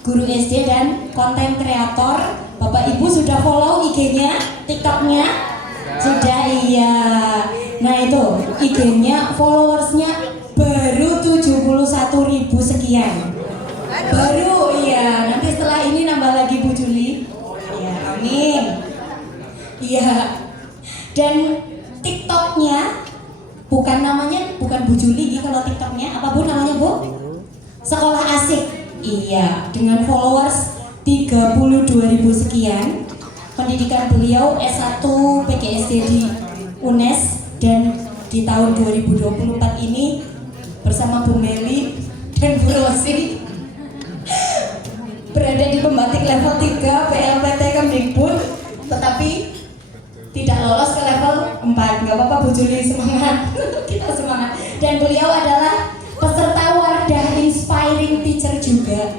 guru SD dan konten kreator. Bapak Ibu sudah follow IG-nya, TikTok-nya? Sudah, iya. Nah itu IG-nya followersnya baru 71.000 sekian. Baru, iya. Nanti setelah ini nambah lagi Bu Juli. Ya, amin. Iya. Dan TikTok-nya bukan Bu Juli kalau TikTok-nya apa Bu namanya Bu? Sekolah Asik. Iya, dengan followers 32.000 sekian. Pendidikan beliau S1 PGSD di UNES dan di tahun 2024 ini bersama Bu Meli dan Bu Rosi berada di pembatik level 3 PLPT Kemdikbud, tetapi tidak lolos ke level 4. Nggak apa-apa Bu Juli, semangat. Kita semangat. Dan beliau adalah peserta Wardah Inspiring Teacher juga.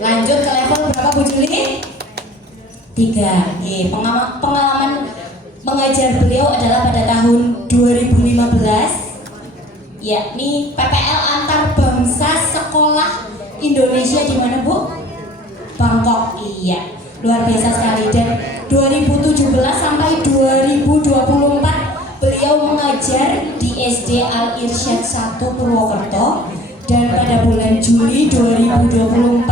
Lanjut ke level berapa Bu Juli? 3. Pengalaman mengajar beliau adalah pada tahun 2015, yakni PPL antar bangsa sekolah Indonesia di mana Bu? Bangkok. Iya, luar biasa sekali. Dan 2017 sampai 2024 beliau mengajar di SD Al Irsyad 1 Purwokerto, dan pada bulan Juli 2024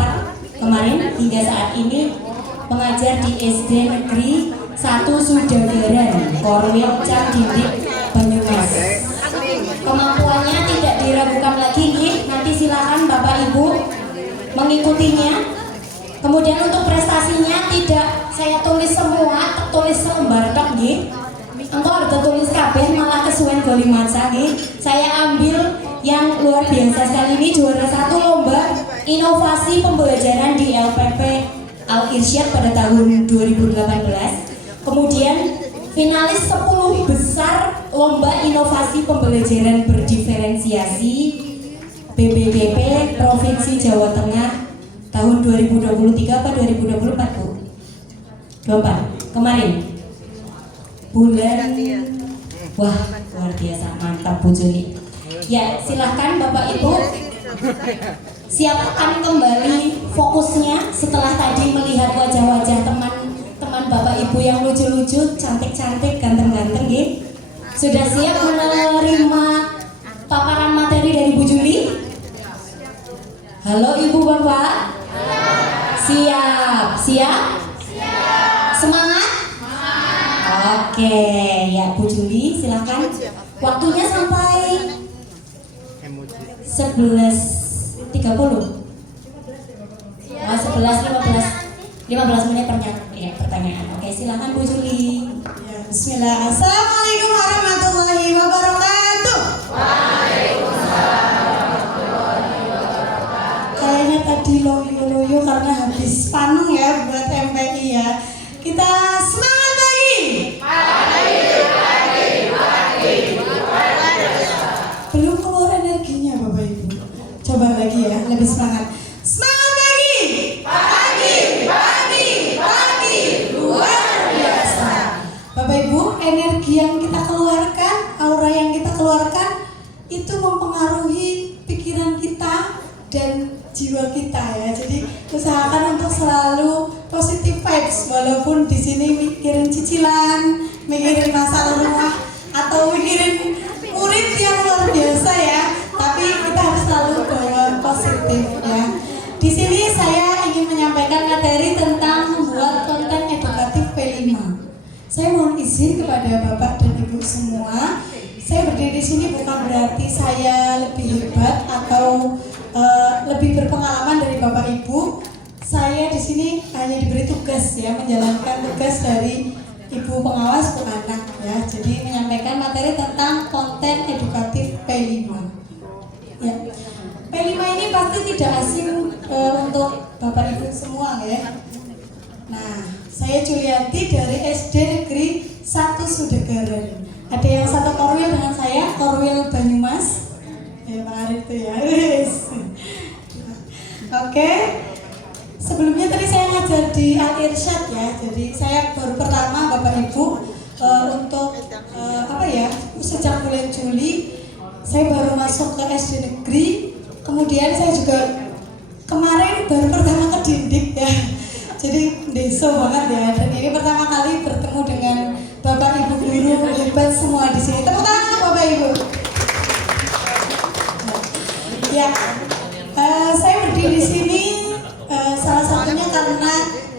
kemarin hingga saat ini mengajar di SD Negeri 1 Sudagaran, Korwil Cak Didik, Banyumas. Kemampuannya tidak diragukan lagi nih. Nanti silakan Bapak Ibu mengikutinya. Kemudian untuk prestasinya tidak saya tulis semua, tulis selembar tok nggih. Engko harus tulis kabeh malah kesuwen goli maca nggih. Saya ambil yang luar biasa sekali ini, juara 1 lomba inovasi pembelajaran di LPP Al Irsyad pada tahun 2018. Kemudian finalis 10 besar lomba inovasi pembelajaran berdiferensiasi BBDP Provinsi Jawa Tengah tahun 2023 apa 2024 Bu? 24 kemarin bulan. Wah, luar biasa, mantap Bu Juli. Ya, silahkan Bapak Ibu siapkan kembali fokusnya setelah tadi melihat wajah-wajah teman-teman Bapak Ibu yang lucu-lucu, cantik-cantik, ganteng-ganteng gitu. Sudah siap menerima paparan materi dari Bu Juli? Halo Ibu Bapak? Siap? Siap? Semangat? Oke, ya Bu Juli silakan. Waktunya sampai 11.30. 15 menit pertanyaan. Oke, silakan Bu Juli. Ya, bismillah. Assalamualaikum warahmatullahi wabarakatuh. Waalaikumsalam warahmatullahi wabarakatuh. Kayaknya tadi loyo karena habis panen ya buat MPI ya. Kita semangat lagi. Belum keluar energinya Bapak Ibu. Coba lagi ya, lebih semangat. Semangat lagi. Pagi, luar biasa. Bapak Ibu, energi yang kita keluarkan, aura yang kita keluarkan itu mempengaruhi pikiran kita dan jiwa kita ya. Jadi usahakan untuk selalu positive vibes, walaupun di sini mikirin cicilan, mikirin masalah rumah, atau mikirin murid yang luar biasa ya. Tapi kita harus selalu bawa positif ya. Di sini saya ingin menyampaikan materi tentang membuat konten edukatif P5. Saya mohon izin kepada Bapak dan Ibu semua. Saya berdiri di sini bukan berarti saya lebih hebat atau lebih berpengalaman dari Bapak Ibu. Saya di sini hanya diberi tugas ya, menjalankan tugas dari Ibu pengawas Bu Anak ya. Jadi menyampaikan materi tentang konten edukatif P5. Ya. P5 ini pasti tidak asing untuk Bapak Ibu semua ya. Nah, saya Julianti dari SD Negeri 1 Sudagaran. Ada yang satu Korwil dengan saya, Korwil Banyumas. Ya, Pak Arif itu ya. Oke. Sebelumnya tadi saya ngajar di Al Irsyad ya. Jadi saya baru pertama Bapak Ibu untuk sejak bulan Juli saya baru masuk ke SD Negeri. Kemudian saya juga kemarin baru pertama ke Jadi deso banget ya. Dan ini pertama kali bertemu dengan Bapak Ibu guru hebat semua di sini. Tepuk tangan untuk Bapak Ibu. Ya, saya berdiri di sini salah satunya karena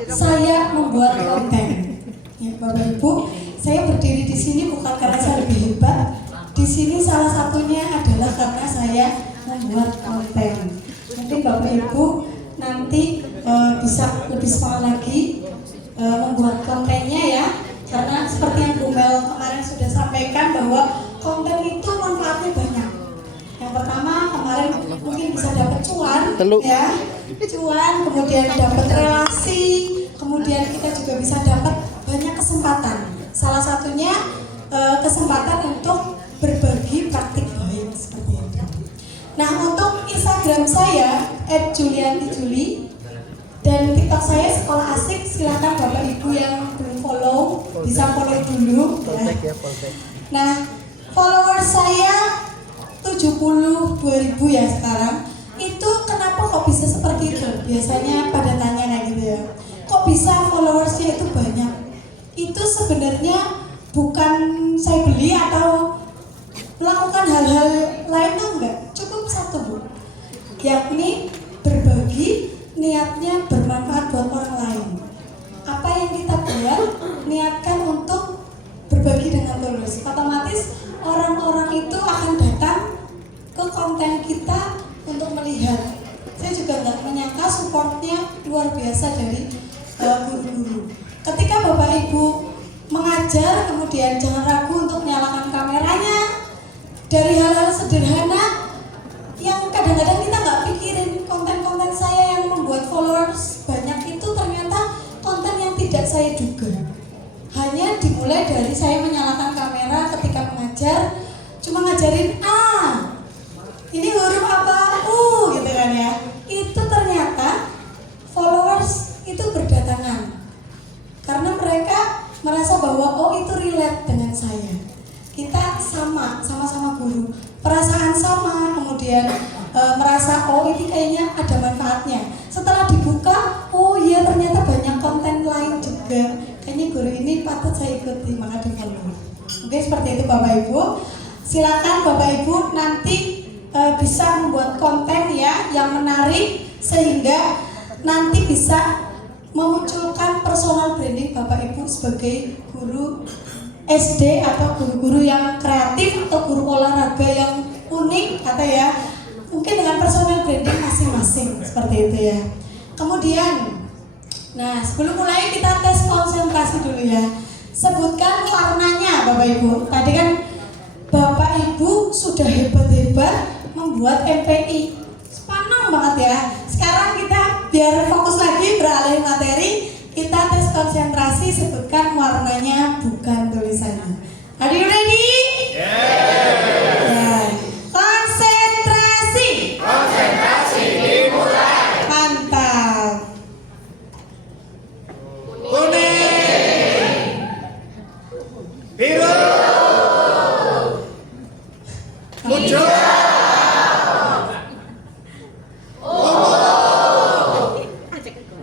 saya membuat konten. Ya, Bapak Ibu, saya berdiri di sini bukan karena saya lebih hebat. Di sini salah satunya adalah karena saya membuat konten. Mungkin Bapak Ibu nanti bisa lebih semangat lagi membuat kontennya ya. Karena seperti yang Bu Mel kemarin sudah sampaikan bahwa konten itu manfaatnya banyak. Yang pertama kemarin mungkin bisa dapat cuan, ya, cuan, kemudian dapat relasi, kemudian kita juga bisa dapat banyak kesempatan. Salah satunya kesempatan untuk berbagi praktik baik seperti itu. Nah, untuk Instagram saya @juliantijuli dan TikTok saya Sekolah Asik, silakan Bapak Ibu yang belum follow bisa follow dulu. Ya. Nah, followers saya 72.000 ya sekarang. Itu kenapa kok bisa seperti itu? Biasanya pada tanya kayak gitu ya. Kok bisa followersnya itu banyak? Itu sebenarnya bukan saya beli atau melakukan hal-hal lain tuh enggak. Cukup satu, Bu. Yakni berbagi, niatnya bermanfaat buat orang lain. Apa yang kita buat, niatkan untuk berbagi dengan tulus. Otomatis orang-orang itu akan datang ke konten kita untuk melihat. Saya juga nggak menyangka supportnya luar biasa dari guru-guru. Ketika Bapak Ibu mengajar, kemudian jangan ragu untuk menyalakan kameranya. Dari hal-hal sederhana yang kadang-kadang kita nggak pikirin, konten-konten saya yang membuat followers banyak itu ternyata konten yang tidak saya duga. Hanya dimulai dari saya menyalakan kamera ketika mengajar, cuma ngajarin ini huruf apa, gitu kan ya. Itu ternyata followers itu berdatangan karena mereka merasa bahwa itu relate dengan saya. Kita sama-sama guru, perasaan sama, kemudian merasa ini kayaknya ada manfaatnya. Setelah dibuka, iya ternyata banyak konten lain juga. Kayaknya guru ini patut saya ikuti, maka di-follow. Oke, seperti itu Bapak Ibu. Silakan Bapak Ibu nanti bisa membuat konten ya yang menarik sehingga nanti bisa memunculkan personal branding Bapak Ibu sebagai guru SD atau guru-guru yang kreatif atau guru olahraga yang unik atau ya mungkin dengan personal branding masing-masing seperti itu ya. Kemudian, nah sebelum mulai kita tes konsentrasi dulu ya. Sebutkan warnanya Bapak Ibu. Tadi kan Bapak Ibu sudah hebat-hebat membuat MPI. Sepanang banget ya. Sekarang kita biar fokus lagi beralih materi. Kita tes konsentrasi, sebutkan warnanya bukan tulisannya. Are you ready? Yeah. Konsentrasi. Konsentrasi dimulai. Mantap. Kuning, biru, hijau,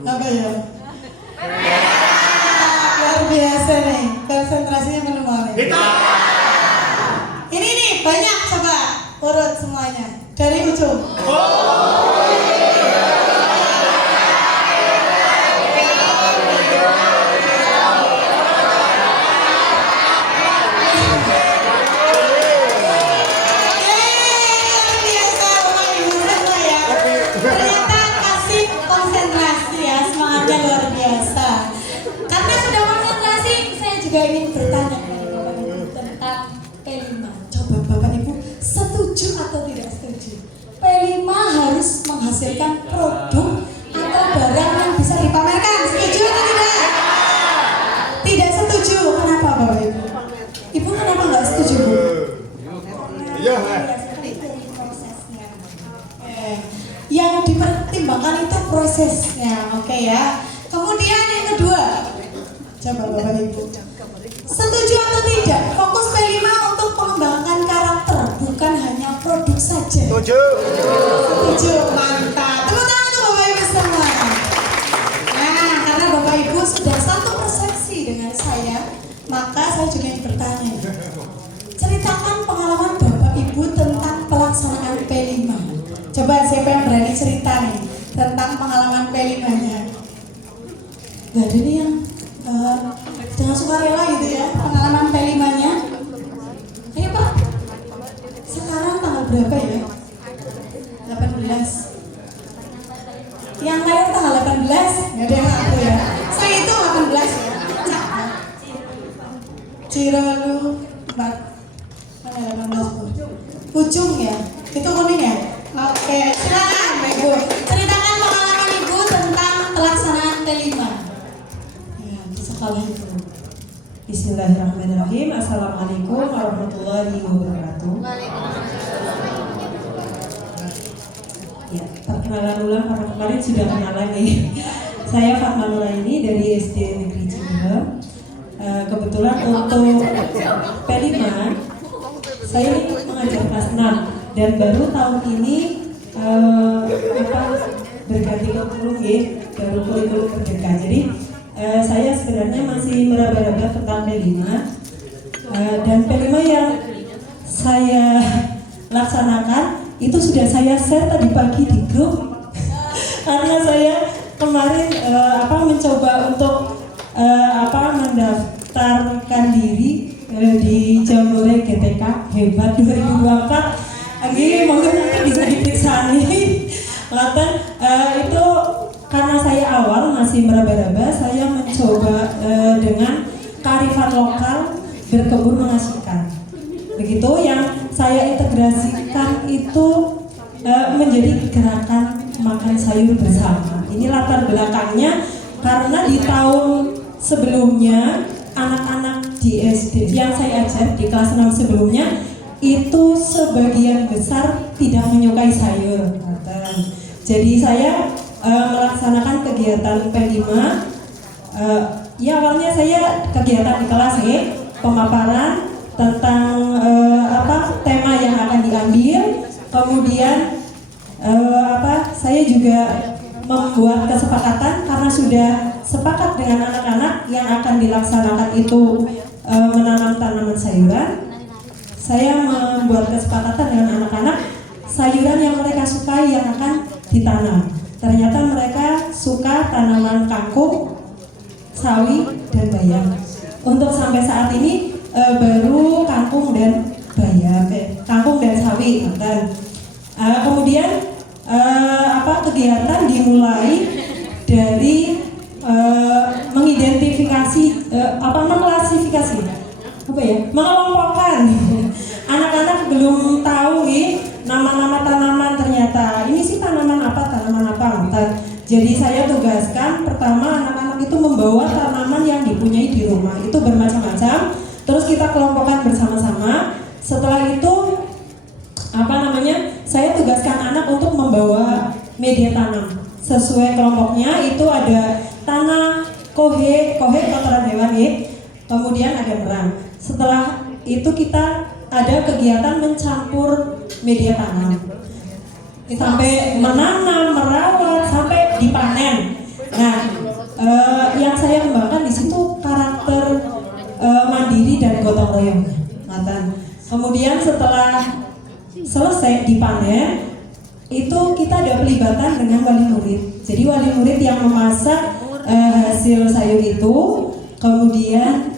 apa ya? Luar biasa nih, konsentrasinya menemani. hitam, Ini nih banyak, coba urut semuanya dari ujung. Ternyata kasih konsentrasi ya, semangatnya luar biasa. Karena sudah konsentrasi, saya juga ingin bertanya kepada Bapak Ibu tentang P5. Coba Bapak Ibu setuju atau tidak setuju? P5 harus menghasilkan produk atau barang yang bisa dipamerkan. Setuju atau tidak? Tidak setuju. Kenapa Bapak Ibu? Ibu kenapa nggak setuju Bu? iya, Prosesnya. Yang dipertimbangkan itu prosesnya, oke ya. Kemudian yang kedua, coba Bapak Ibu, setuju atau tidak? Fokus P5 untuk mengembangkan karakter, bukan hanya produk saja. Setuju. Setuju, mantap. Tepuk tangan untuk Bapak Ibu semua. Nah, karena Bapak saya juga yang bertanya. Ceritakan pengalaman Bapak Ibu tentang pelaksanaan P5. Coba siapa yang berani cerita nih tentang pengalaman P5-nya? Gak ada nih yang dengan sukarela gitu ya, pengalaman P5-nya. Ayo Pak, sekarang tanggal berapa ya? 18. Yang lahir tanggal 18, nggak ada yang ngaku ya. Saya itu 18 ya. Cirolu 4. Mana 18 Bu? Ujung ya? Itu kuning ya? Oke, silakan Ibu. Ceritakan pengalaman Ibu tentang pelaksanaan T5 ya, di sekolah itu. Bismillahirrahmanirrahim. Assalamualaikum warahmatullahi wabarakatuh. Ya, perkenalan ulang karena kemarin sudah kenalan nih. Saya Fatma Nuraini dari SD Negeri Cirebon. Kebetulan untuk P5 saya ini mengajar kelas 6 dan baru tahun ini berganti kurikulum ya, baru kurikulum merdeka. Jadi saya sebenarnya masih meraba-raba tentang P5 dan P5 yang saya laksanakan itu sudah saya share tadi pagi di grup karena saya kemarin mencoba untuk mendaftarkan diri di Jambore GTK Hebat 2024. Ini mungkin nanti bisa diperiksa nih. Laten itu karena saya awal masih meraba-raba, saya mencoba dengan kearifan lokal berkebun mengasihkan. Begitu yang saya integrasikan itu menjadi gerakan makan sayur bersama. Ini latar belakangnya karena di tahun sebelumnya anak-anak di SD yang saya ajar di kelas 6 sebelumnya itu sebagian besar tidak menyukai sayur. Jadi saya melaksanakan kegiatan P5. Ya awalnya saya kegiatan di kelas pemaparan tentang tema yang akan diambil. Kemudian saya juga membuat kesepakatan karena sudah sepakat dengan anak-anak yang akan dilaksanakan itu menanam tanaman sayuran. Saya membuat kesepakatan dengan anak-anak sayuran yang mereka sukai yang akan ditanam. Ternyata mereka suka tanaman kangkung, sawi, dan bayam. Untuk sampai saat ini baru kangkung dan bayam, kangkung dan sawi. Kemudian kegiatan dimulai dari mengidentifikasi, mengklasifikasi, mengelompokkan. Anak-anak belum tahu nama-nama tanaman, ternyata ini sih tanaman apa. Jadi saya tugaskan pertama anak-anak itu membawa tanaman yang dipunyai di rumah, itu bermacam-macam. Terus kita kelompokkan bersama-sama. Setelah itu saya tugaskan anak untuk membawa media tanam sesuai kelompoknya. Itu ada tanah, kohe kotoran hewan kemudian ada merang. Setelah itu kita ada kegiatan mencampur media tanam sampai menanam, merawat, sampai dipanen. Nah, yang saya kembangkan di situ karakter mandiri dan gotong royong. Kemudian setelah selesai dipanen, itu kita ada pelibatan dengan wali murid. Jadi wali murid yang memasak hasil sayur itu, kemudian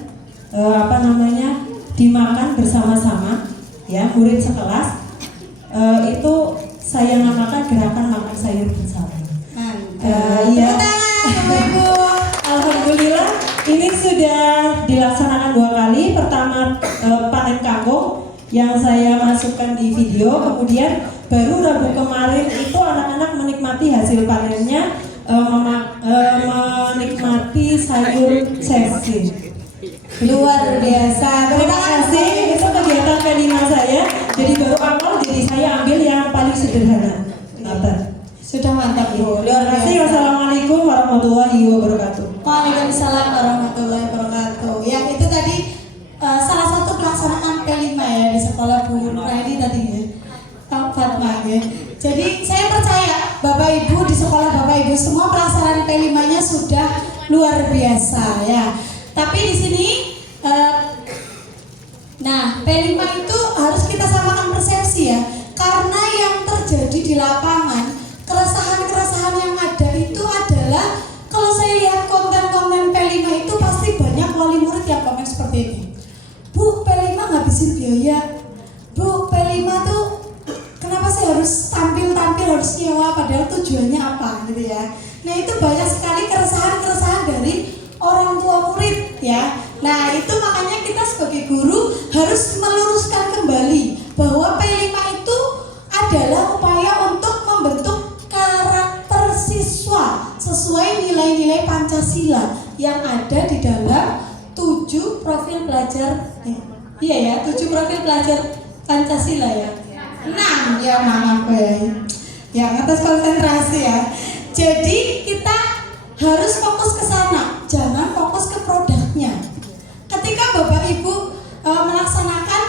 dimakan bersama-sama, ya murid sekelas. Itu saya namakan gerakan makan sayur bersama. Iya. Alhamdulillah ini sudah dilaksanakan 2 kali. Pertama panen kangkung yang saya masukkan di video, kemudian baru Rabu kemarin itu anak-anak menikmati hasil panennya, menikmati sayur sesi. Luar biasa. Terima kasih. Itu kegiatan P5 saya. Jadi baru awal, jadi saya ambil yang paling sederhana. Sudah mantap Bu. Terima kasih. Wassalamualaikum warahmatullahi wabarakatuh. Waalaikumsalam warahmatullahi wabarakatuh. Yang itu tadi salah satu pelaksanaan P5 ya di sekolah Bu Nuraini tadi ya, Fatma ya. Jadi saya percaya Bapak Ibu di sekolah Bapak Ibu semua pelaksanaan P5-nya sudah luar biasa ya. Tapi di sini Nah, P5 itu harus kita samakan persepsi ya. Karena yang terjadi di lapangan, keresahan-keresahan yang ada itu adalah, kalau saya lihat konten-konten P5 itu pasti banyak wali murid yang komen seperti ini. Bu, P5 ngabisin biaya. Bu, P5 tuh kenapa sih harus tampil-tampil, harus nyewa, padahal tujuannya apa gitu ya. Nah, itu banyak sekali keresahan-keresahan dari orang tua murid ya. Nah, itu makanya kita sebagai guru harus meluruskan kembali bahwa P5 itu adalah upaya untuk membentuk karakter siswa sesuai nilai-nilai Pancasila yang ada di dalam 7 profil pelajar. Iya ya, 7 profil pelajar Pancasila ya. 6 ya, maaf ya, atas konsentrasi ya. Jadi kita harus fokus ke sana, jangan fokus ke produknya. Ketika Bapak Ibu melaksanakan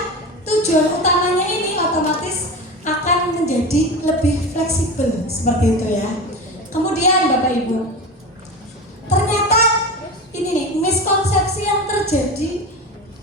tujuan utamanya ini, otomatis akan menjadi lebih fleksibel seperti itu ya. Kemudian Bapak Ibu, ternyata ini nih miskonsepsi yang terjadi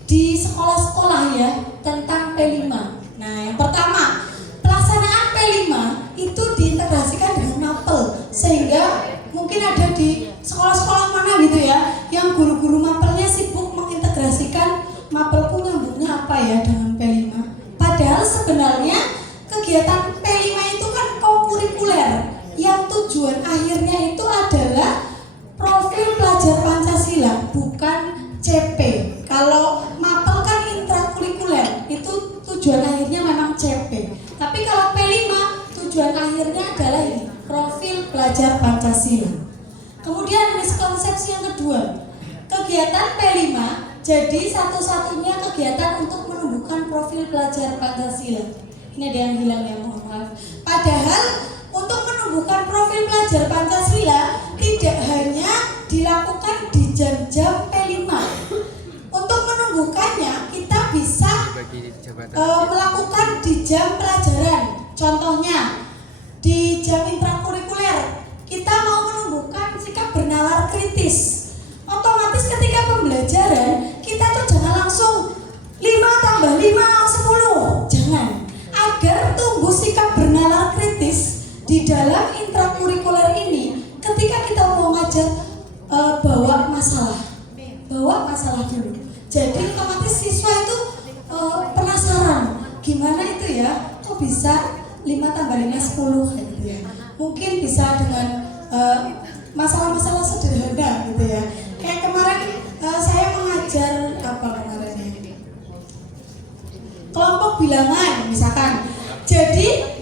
di sekolah-sekolah ya tentang P5. Nah, yang pertama, pelaksanaan P5 itu diintegrasikan dengan mapel, sehingga mungkin ada di sekolah-sekolah mana gitu ya yang guru-guru mapelnya sibuk mengintegrasikan mapelku nyambungnya apa ya dengan P5. Padahal sebenarnya kegiatan P5 itu kan kokurikuler yang tujuan akhirnya itu adalah profil pelajar Pancasila, bukan CP. Kalau mapel kan intrakurikuler, itu tujuan akhirnya memang CP. Tapi kalau P5 tujuan akhirnya adalah ini, profil pelajar Pancasila. Kemudian miskonsepsi yang kedua, kegiatan P5 jadi satu-satunya kegiatan untuk menumbuhkan profil pelajar Pancasila. Ini ada yang hilang ya, mohon maaf. Padahal untuk menumbuhkan profil pelajar Pancasila tidak hanya dilakukan di jam-jam P5. Untuk menumbuhkannya kita bisa melakukan di jam pelajaran. Contohnya di jam intrakurikuler kita mau menumbuhkan sikap bernalar kritis. Otomatis ketika pembelajaran kita tuh jangan langsung 5 tambah 5 10. Jangan. Agar tumbuh sikap bernalar kritis di dalam intrakurikuler ini, ketika kita mau ngajar bawa masalah dulu. Jadi otomatis siswa itu penasaran gimana itu ya, kok bisa 5 tambah 5 10 gitu ya. Mungkin bisa dengan masalah-masalah sederhana gitu ya. Kayak kemarin saya mengajar apa kemarin ya? Kelompok bilangan misalkan. Jadi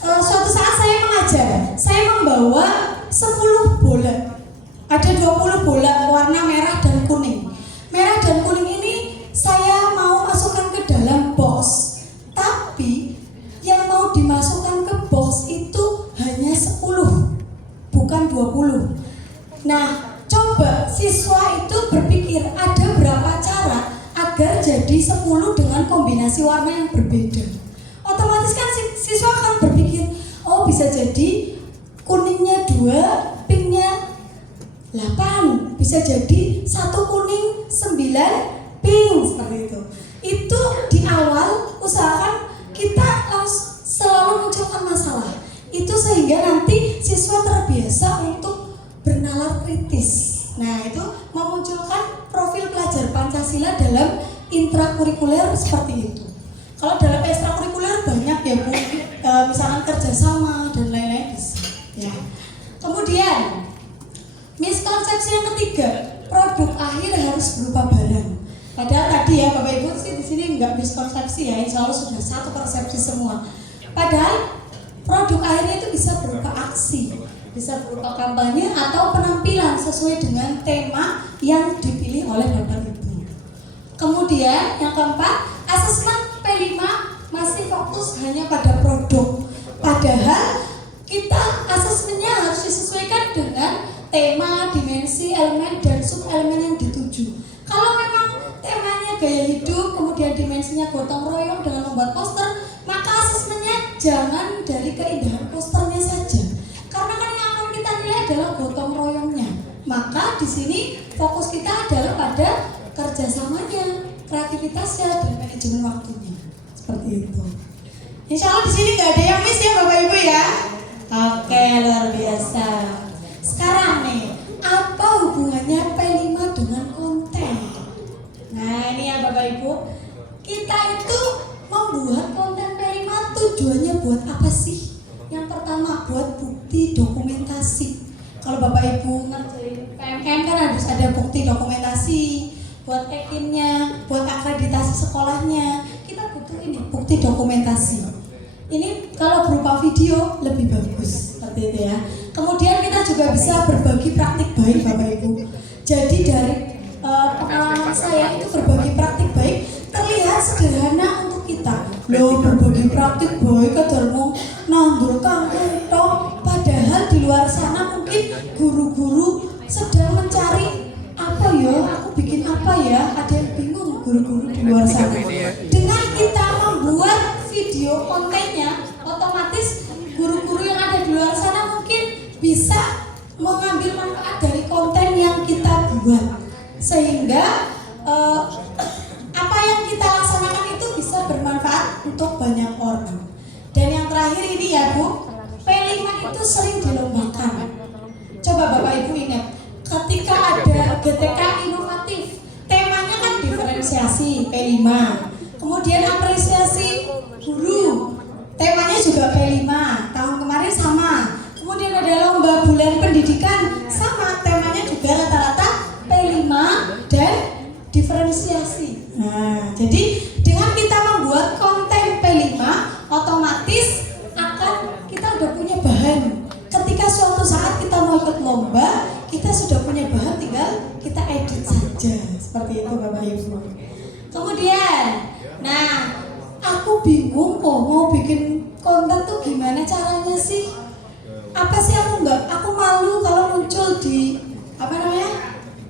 suatu saat saya mengajar, saya membawa 10 bola. Ada 20 bola warna merah dan kuning. Merah dan kuning ini saya mau masukkan ke dalam box. Tapi yang mau dimasukkan ke box itu hanya 10, bukan 20. Nah, coba siswa itu berpikir ada berapa cara agar jadi 10 dengan kombinasi warna yang berbeda. Otomatis kan siswa akan berpikir, oh bisa jadi kuningnya 2, pinknya 8, bisa jadi 1 kuning 9 pink seperti itu. Itu di awal usahakan kita selalu munculkan masalah. Itu sehingga nanti siswa terbiasa untuk bernalar kritis. Nah, itu memunculkan profil pelajar Pancasila dalam intrakurikuler seperti itu. Kalau dalam ekstrakurikuler banyak ya Bu, misalkan kerjasama dan lain-lain bisa. Ya. Kemudian miskonsepsi yang ketiga, produk akhir harus berupa barang. Padahal tadi ya Bapak Ibu sih di sini nggak miskonsepsi ya, insya Allah sudah satu persepsi semua. Padahal produk akhirnya itu bisa berupa aksi, bisa berupa kampanye atau penampilan sesuai dengan tema yang dipilih oleh Bapak Ibu. Kemudian yang keempat, asesmen P5 masih fokus hanya pada produk. Padahal kita asesmennya harus disesuaikan dengan tema, dimensi, elemen, dan sub-elemen yang dituju. Kalau memang temanya gaya hidup, kemudian dimensinya gotong royong dengan membuat poster, maka asesmennya jangan dari keindahan posternya saja. Karena kan yang akan kita nilai adalah gotong royongnya. Maka di sini fokus kita adalah pada kerjasamanya, kreativitas aktivitasnya dan manajemen waktunya. Seperti itu. Insya Allah di sini nggak ada yang miss ya Bapak Ibu ya. Oke, luar biasa. Sekarang nih, apa hubungannya P5 dengan konten? Nah ini ya Bapak Ibu, kita itu membuat konten P5 tujuannya buat apa sih? Yang pertama buat bukti dokumentasi. Kalau Bapak Ibu ngerjain PMM kan harus ada bukti dokumentasi, buat EKIN-nya, buat akreditasi sekolahnya. Kita butuh ini bukti dokumentasi. Ini kalau berupa video lebih bagus seperti itu ya. Kemudian kita juga bisa berbagi praktik baik Bapak Ibu. Jadi dari pengalaman saya itu berbagi praktik baik terlihat sederhana untuk kita. Loh, berbagi praktik baik kadarmu nandur kangkung toh, padahal di luar sana mungkin guru-guru sedang mencari apa ya, aku bikin apa ya, ada yang bingung guru-guru di luar sana. Dengan kita membuat video kontennya, otomatis guru-guru yang ada di luar sana mungkin bisa mengambil manfaat dari konten yang kita buat, sehingga apa yang kita laksanakan itu bisa bermanfaat untuk banyak orang. Dan yang terakhir ini ya Bu, P5 itu sering dilombakan. Coba Bapak Ibu ingat, ketika ada GTK inovatif, temanya kan diferensiasi P5. Kemudian apresiasi guru, temanya juga P5. Tahun kemarin sama. Kemudian ada lomba bulan pendidikan, sama, temanya juga rata-rata P5 dan diferensiasi. Nah, jadi dengan kita membuat konten P5, otomatis kita udah punya bahan. Ketika suatu saat kita mau ikut lomba, kita sudah punya bahan, tinggal kita edit saja. Seperti itu Bapak Ibu. Kemudian, nah, aku bingung kok mau bikin konten tuh gimana caranya sih? Apa sih aku malu kalau muncul di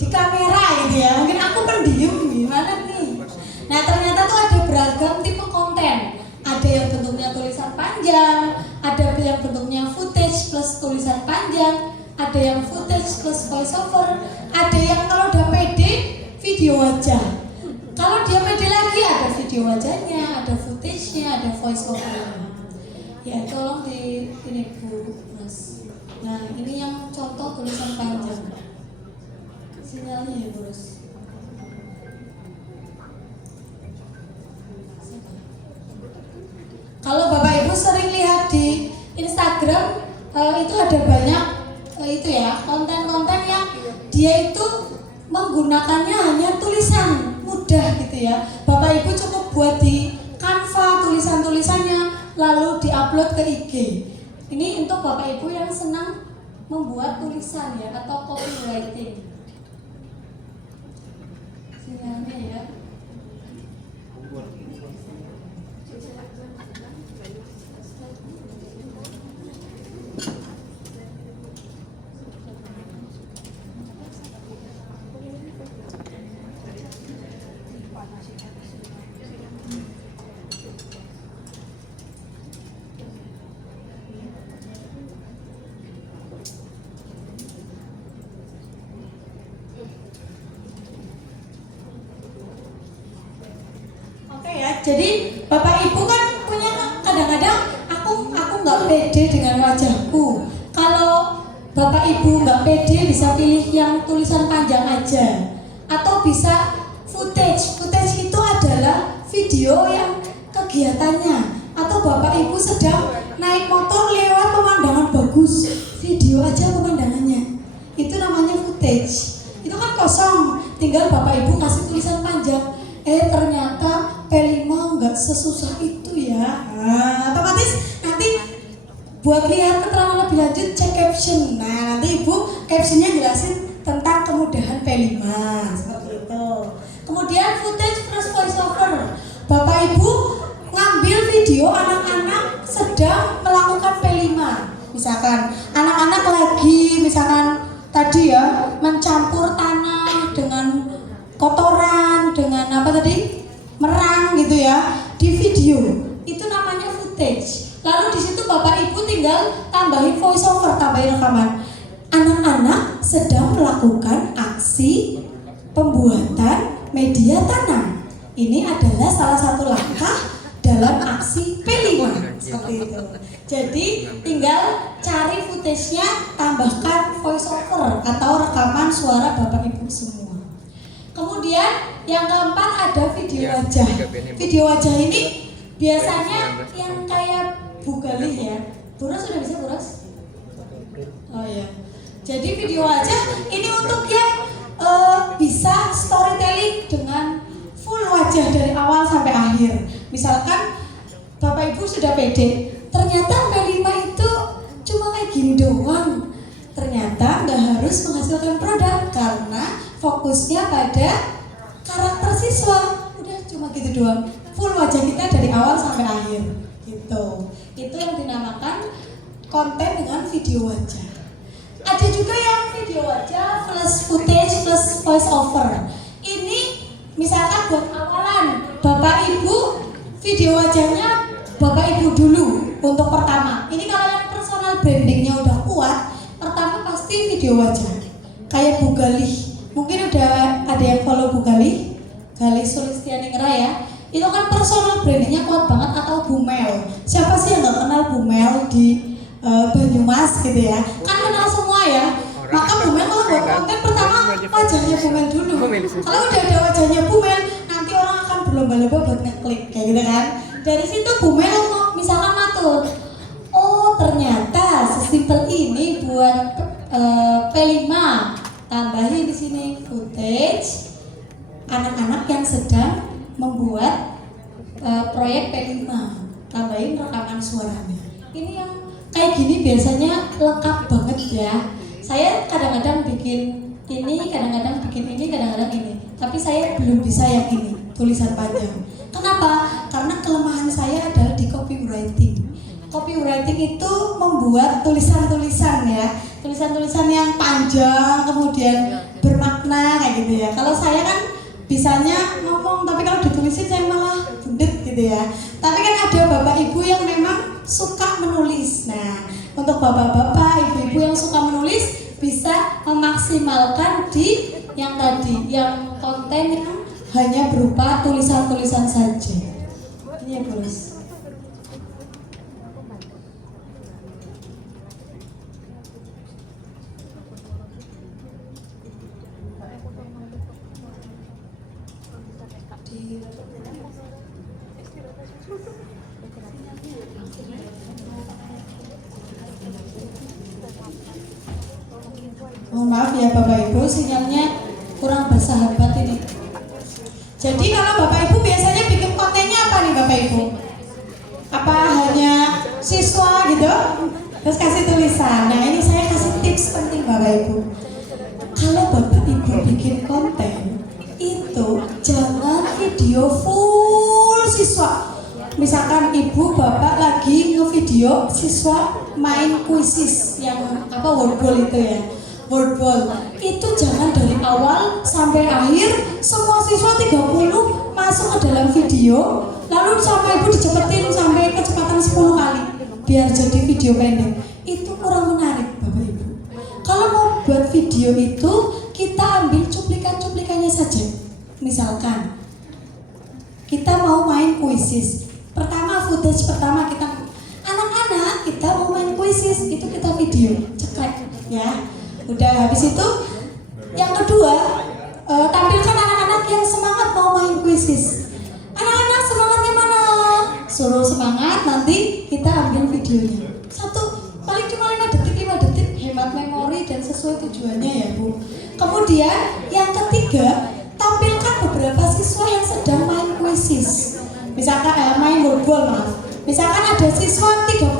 di kamera gitu ya. Mungkin aku pendiam gimana nih. Nah, ternyata tuh ada beragam tipe konten. Ada yang bentuknya tulisan panjang, ada yang bentuknya footage plus tulisan panjang, ada yang footage plus voiceover, ada yang kalau udah pede video wajah. Kalau dia pede lagi ada video wajahnya, ada footage-nya, ada voiceover-nya. Ya, tolong di ini Bu Mas. Nah, ini yang contoh tulisan panjang. Sinyalnya ya terus. Kalau Bapak Ibu sering lihat di Instagram, itu ada banyak itu ya, konten-konten yang dia itu menggunakannya hanya tulisan mudah gitu ya. Bapak Ibu cukup buat di Canva tulisan-tulisannya lalu diupload ke IG. Ini untuk Bapak Ibu yang senang membuat tulisan ya, atau copywriting. Sinyalnya ya. Jadi Bapak Ibu kan punya kadang-kadang aku nggak pede dengan wajahku. Kalau Bapak Ibu nggak pede bisa pilih yang tulisan panjang aja, atau bisa footage. Footage itu adalah video yang kegiatannya, atau Bapak Ibu sedang naik motor lewat pemandangan bagus, video aja pemandangannya. Itu namanya footage. Itu kan kosong, tinggal Bapak Ibu kasih tulisan panjang. Ternyata P5 nggak sesusah itu ya. Nah, otomatis nanti buat lihat keterangan lebih lanjut cek caption. Nah, nanti Ibu captionnya jelasin tentang kemudahan P5 seperti itu. Kemudian footage plus voiceover. Bapak Ibu ngambil video anak-anak sedang melakukan P5. Misalkan anak-anak lagi tadi ya mencampur tanah dengan kotoran, dengan merang gitu ya, di video. Itu namanya footage. Lalu di situ Bapak Ibu tinggal tambahin voiceover, tambahin rekaman. Anak-anak sedang melakukan aksi pembuatan media tanam. Ini adalah salah satu langkah dalam aksi P5 seperti itu. Jadi tinggal cari footage-nya, tambahkan voice over atau rekaman suara Bapak Ibu semua. Kemudian yang keempat ada video wajah. Video wajah ini biasanya yang kayak bugalih ya. Buras sudah bisa Buras? Oh ya. Jadi video wajah ini untuk yang bisa storytelling dengan full wajah dari awal sampai akhir. Misalkan Bapak Ibu sudah pede, ternyata P5 itu cuma kayak gini doang. Ternyata nggak harus menghasilkan produk karena fokusnya pada karakter siswa. Udah cuma gitu doang. Full wajah kita dari awal sampai akhir. Gitu. Itu yang dinamakan konten dengan video wajah. Ada juga yang video wajah plus footage plus voice over. Ini misalkan buat awalan Bapak Ibu video wajahnya Bapak Ibu dulu untuk pertama. Ini kalau yang personal brandingnya udah kuat, pertama pasti video wajah. Kayak Bu Galih, mungkin udah ada yang follow Bu Galih, Galih Sulistianingrat ya. Itu kan personal brandingnya kuat banget. Atau Bu Mel. Siapa sih yang nggak kenal Bu Mel di Banyumas gitu ya? Kan kenal semua ya. Maka Bu Mel kalau buat konten pertama wajahnya Bu Mel dulu. Kalau udah ada wajahnya Bu Mel, nanti orang akan berlomba-lomba buat ngeklik kayak gitu kan. Dari situ Bu Mel misalkan matur, oh ternyata sesimpel ini buat P5, tambahin di sini footage anak-anak yang sedang membuat proyek P5, tambahin rekaman suaranya. Ini yang kayak gini biasanya lengkap banget ya. Saya kadang-kadang bikin ini, kadang-kadang bikin ini, kadang-kadang ini. Tapi saya belum bisa yang ini, tulisan panjang. Kenapa? Karena kelemahan saya adalah di copywriting. Copywriting itu membuat tulisan-tulisan ya, tulisan-tulisan yang panjang, kemudian bermakna kayak gitu ya. Kalau saya kan bisanya ngomong, tapi kalau ditulisin saya malah bundet gitu ya. Tapi kan ada bapak ibu yang memang suka menulis. Nah, untuk bapak-bapak, ibu-ibu yang suka menulis bisa memaksimalkan di yang tadi, yang konten yang hanya berupa tulisan-tulisan saja. Ini ya, Bos. Mohon maaf ya Bapak Ibu, sinyalnya kurang bersahabat ini. Jadi kalau Bapak Ibu biasanya bikin kontennya apa nih Bapak Ibu? Apa hanya siswa gitu? Terus kasih tulisan. Nah ini saya kasih tips penting Bapak Ibu. Kalau Bapak Ibu bikin konten itu jangan video full siswa. Misalkan ibu bapak lagi ngevideo siswa main kuisis yang apa wordball itu ya. Wordball itu jangan dari awal sampai akhir semua siswa 30 masuk ke dalam video lalu sama ibu dicepetin sampai kecepatan 10 kali biar jadi video pendek. Itu kurang menarik Bapak Ibu. Kalau mau buat video itu kita ambil cuplikan-cuplikannya saja. Misalkan kita mau main kuisis, pertama footage pertama kita anak-anak kita mau main kuisis itu kita video ceklek ya. Udah habis itu yang kedua tampilkan anak-anak yang semangat mau main kuisis. Anak-anak semangatnya mana? Suruh semangat, nanti kita ambil videonya. Satu paling cuma 5 detik hemat memori dan sesuai tujuannya ya Bu. Kemudian yang ketiga tampilkan beberapa siswa yang sedang main kuisis. Misalkan main wordball maaf. Misalkan ada siswa 30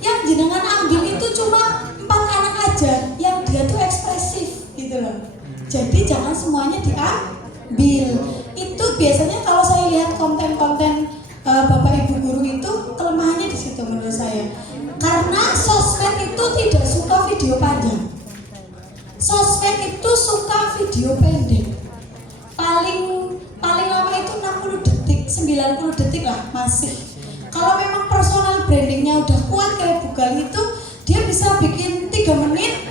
yang jenengan ambil itu cuma 4 anak aja yang dia tuh ekspresif gitu loh. Jadi jangan semuanya diambil. Itu biasanya kalau saya lihat konten-konten Bapak Ibu guru itu kelemahannya di situ menurut saya. Karena sosmed itu tidak suka video panjang. Sosmed itu suka video pendek. Paling lama itu 60 detik, 90 detik lah masih. Kalau memang personal brandingnya udah kuat kayak Bugal itu, dia bisa bikin 3 menit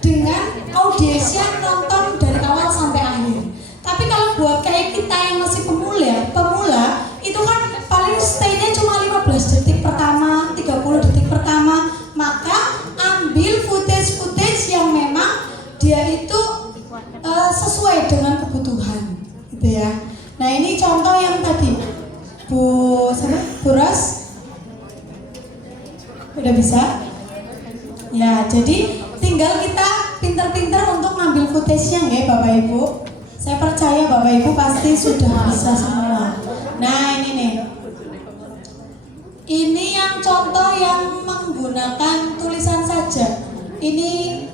dengan audiens yang nonton dari awal sampai akhir. Tapi kalau buat kayak kita yang masih pemula, dia itu sesuai dengan kebutuhan gitu ya. Nah ini contoh yang tadi Bu Ros udah bisa ya. Jadi tinggal kita pintar-pintar untuk ngambil footage-nya ya Bapak Ibu. Saya percaya Bapak Ibu pasti sudah bisa semua. Nah ini nih, ini yang contoh yang menggunakan tulisan saja. Ini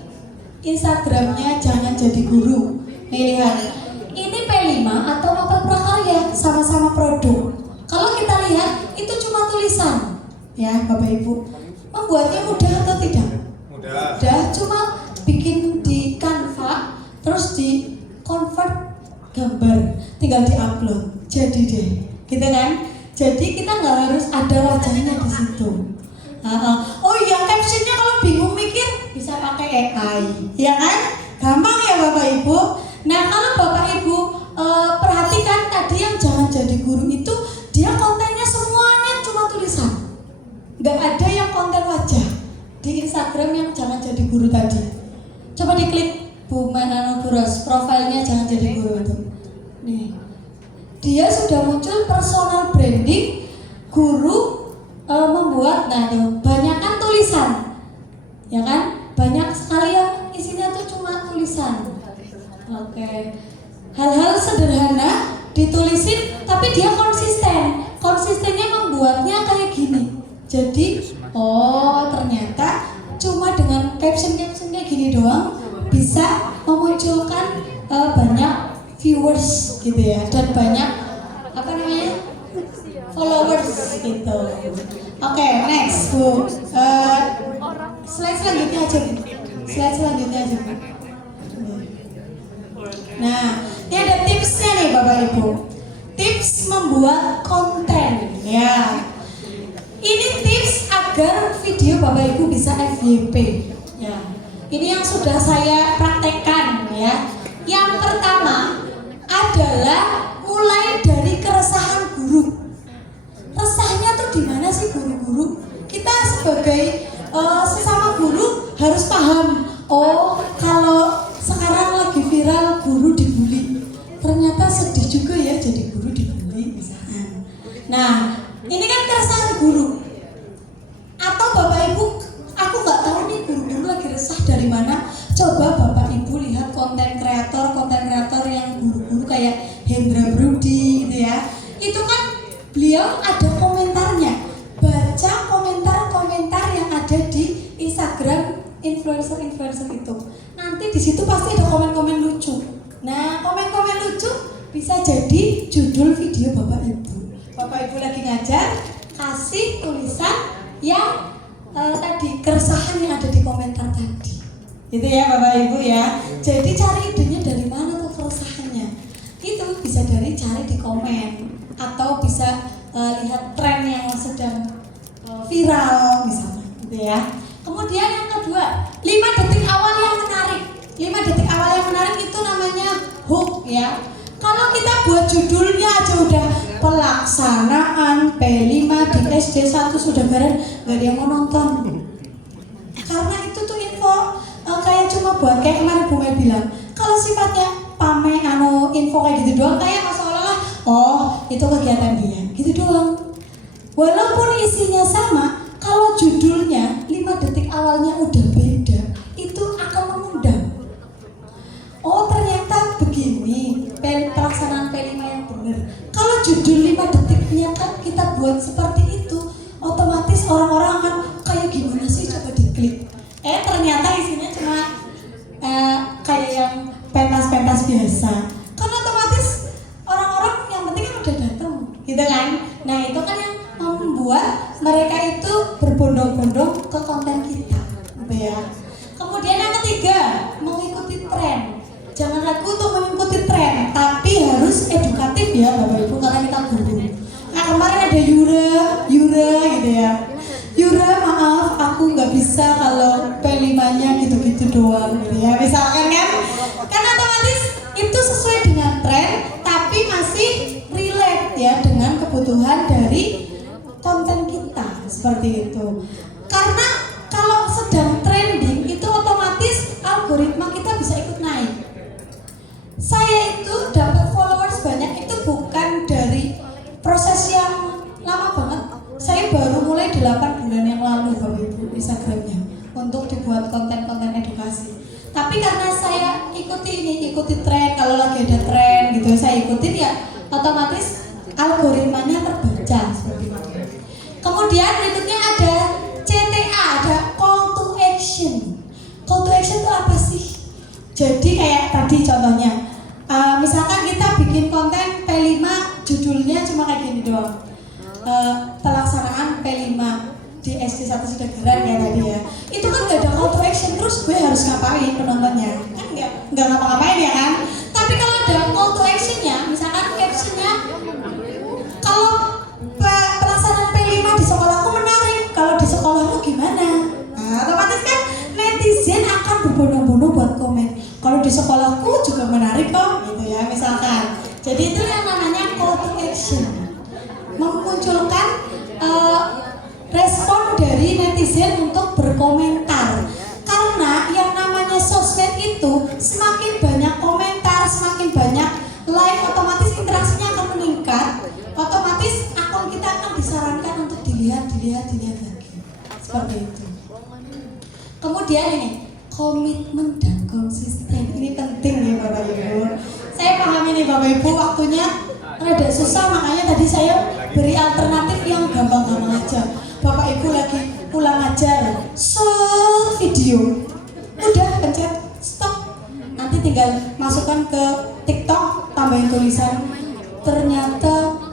Instagramnya Jangan Jadi Guru. Nih lihat, ini P5 atau novel prakarya, sama-sama produk. Kalau kita lihat itu cuma tulisan, ya Bapak Ibu. Membuatnya mudah atau tidak? Mudah, cuma bikin di Canva, terus di convert gambar, tinggal di-upload, jadi deh, gitu kan? Jadi kita nggak harus ada wajahnya di situ. Oh iya, captionnya kalau bingung mikir bisa pakai AI, ya kan? Gampang ya Bapak Ibu. Nah kalau Bapak Ibu perhatikan tadi yang Jangan Jadi Guru itu, dia kontennya semuanya cuma tulisan, nggak ada yang konten wajah di Instagram yang Jangan Jadi Guru tadi. Coba diklik Bu Ros, profilnya Jangan Jadi Guru itu. Nih, dia sudah muncul personal branding guru membuat, nah tuh banyak kan tulisan, ya kan? Banyak sekali yang isinya tuh cuma tulisan. Oke, hal-hal sederhana ditulisin, tapi dia konsisten. Konsistennya membuatnya kayak gini. Jadi, oh ternyata cuma dengan caption-captionnya gini doang bisa memunculkan banyak viewers gitu ya, dan banyak apa namanya followers gitu. Oke, next Bu. Slide selanjutnya aja Bu. Slide selanjutnya aja Bu. Nah, ini ada tipsnya nih Bapak Ibu. Tips membuat konten ya. Ini tips agar video Bapak Ibu bisa FYP ya. Ini yang sudah saya praktekkan ya. Yang pertama adalah mulai dari keresahan guru. Resahnya tuh di mana sih guru-guru? Kita sebagai sesama guru harus paham. Oh, kalau sekarang lagi viral guru dibully, ternyata sedih juga ya jadi guru dibully misalnya. Nah, ini kan keresahan guru. Atau Bapak Ibu, aku nggak tahu nih guru-guru lagi resah dari mana. Coba Bapak Ibu lihat konten kreator yang guru-guru kayak Hendra Brudi gitu ya. Itu kan beliau ada komentarnya. Baca komentar-komentar yang ada di Instagram influencer itu. Nanti di situ pasti ada komen-komen lucu. Nah, komen-komen lucu bisa jadi judul video Bapak Ibu. Bapak Ibu lagi ngajar, kasih tulisan yang tadi keresahan yang ada di komentar tadi. Gitu ya Bapak Ibu ya. Jadi cari idenya dari mana tuh keresahannya. Itu bisa dari cari di komen atau bisa lihat tren yang sedang viral misalnya gitu ya. Kemudian yang kedua, 5 detik awal yang menarik. 5 detik awal yang menarik itu namanya hook ya. Kalau kita buat judulnya aja udah pelaksanaan P5 di SD 1 sudah bareng, gak ada yang mau nonton. Karena itu tuh info kayak cuma buat kayak kemarin Bu Mel bilang, kalau sifatnya info kayak gitu doang, kayak seolah-olah oh itu kegiatan dia gitu doang. Walaupun isinya sama, kalau judulnya 5 detik awalnya udah beda, itu akan mengundang. Oh ternyata begini pelaksanaan P5 yang benar. Kalau judul 5 detiknya kan kita buat seperti itu, otomatis orang-orang akan kayak gimana sih, coba diklik. Ternyata isinya cuma kayak yang pentas-pentas biasa. Kan otomatis orang-orang yang penting kan udah datang, gitu kan? Nah itu kan yang membuat mereka itu berbondong-bondong ke konten kita, gitu ya. Kemudian yang ketiga, mengikuti tren. Jangan ragu untuk mengikuti tren, tapi harus edukatif ya Bapak Ibu, karena kita guru. Nah kemarin ada Yura gitu ya. Yura maaf aku nggak bisa kalau P5-nya gitu-gitu doang gitu ya. Misalkan kan otomatis itu sesuai dengan tren, tapi masih relate ya dengan kebutuhan dari konten kita seperti itu. Karena kalau sedang trending itu otomatis algoritma kita bisa ikut saya itu dapat followers banyak itu bukan dari proses yang lama banget. Saya baru mulai 8 bulan yang lalu Bapak Ibu Instagramnya untuk dibuat konten-konten edukasi. Tapi karena saya ikuti tren, kalau lagi ada tren gitu saya ikutin ya otomatis algoritmanya terbaca seperti itu. Kemudian berikutnya ada CTA, ada call to action. Call to action itu apa sih? Jadi kayak tadi contohnya, misalkan kita bikin konten P5 judulnya cuma kayak gini doang, pelaksanaan P5 di SD 1 Sedegeran ya tadi ya. Itu kan gak ada call to action, terus gue harus ngapain penontonnya? Kan nggak ngapa-ngapain ya kan? Tapi kalau ada call to actionnya, misalkan captionnya, kalau pelaksanaan P5 di sekolahku menarik, kalau di sekolahmu gimana? Nah, otomatis kan netizen akan berbondong-bondong buat komen. Kalau di sekolahku juga menarik kok, gitu ya misalkan. Jadi itu yang namanya call to action, memunculkan respon dari netizen untuk berkomentar. Karena yang namanya sosmed itu semakin banyak komentar, semakin banyak like, otomatis interaksinya akan meningkat. Otomatis akun kita akan disarankan untuk dilihat lagi. Seperti itu. Kemudian ini komitmen dan konsisten, ini penting nih Bapak Ibu. Saya pahami nih Bapak Ibu, waktunya rada susah, makanya tadi saya beri alternatif yang gampang-gampang aja. Bapak Ibu lagi pulang ajar, short video, udah pencet stop, nanti tinggal masukkan ke TikTok, tambahin tulisan ternyata